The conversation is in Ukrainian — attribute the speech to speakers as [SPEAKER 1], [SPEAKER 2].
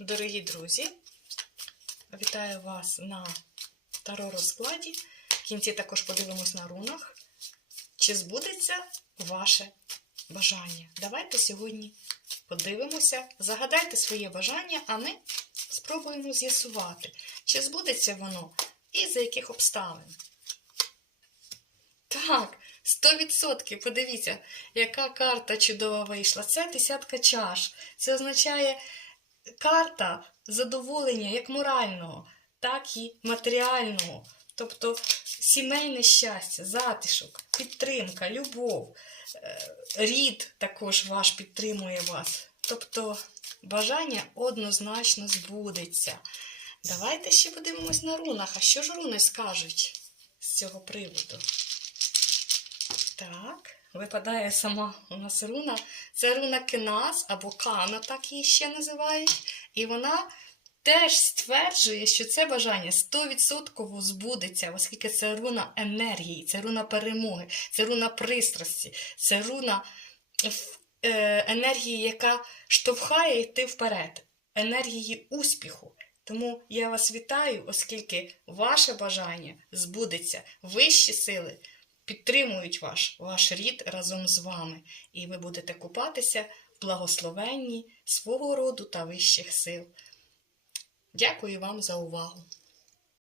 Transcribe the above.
[SPEAKER 1] Дорогі друзі, вітаю вас на таро розкладі. В кінці також подивимось на рунах, чи збудеться ваше бажання. Давайте сьогодні подивимося, загадайте своє бажання, а ми спробуємо з'ясувати, чи збудеться воно і за яких обставин. Так, 100%. Подивіться, яка карта чудова вийшла. Це десятка чаш. Це означає карта задоволення як морального, так і матеріального. Тобто сімейне щастя, затишок, підтримка, любов, е, рід також ваш підтримує вас. Тобто бажання однозначно збудеться. Давайте ще подивимось на рунах. А що ж руни скажуть з цього приводу? Випадає сама у нас руна. Це руна Кенас або Кана, так її ще називають. І вона теж стверджує, що це бажання 100% збудеться, оскільки це руна енергії, це руна перемоги, це руна пристрасті, це руна е, енергії, яка штовхає йти вперед, енергії успіху. Тому я вас вітаю, оскільки ваше бажання збудеться, вищі сили підтримують ваш, ваш рід разом з вами, і ви будете купатися в благословенні свого роду та вищих сил. Дякую вам за увагу!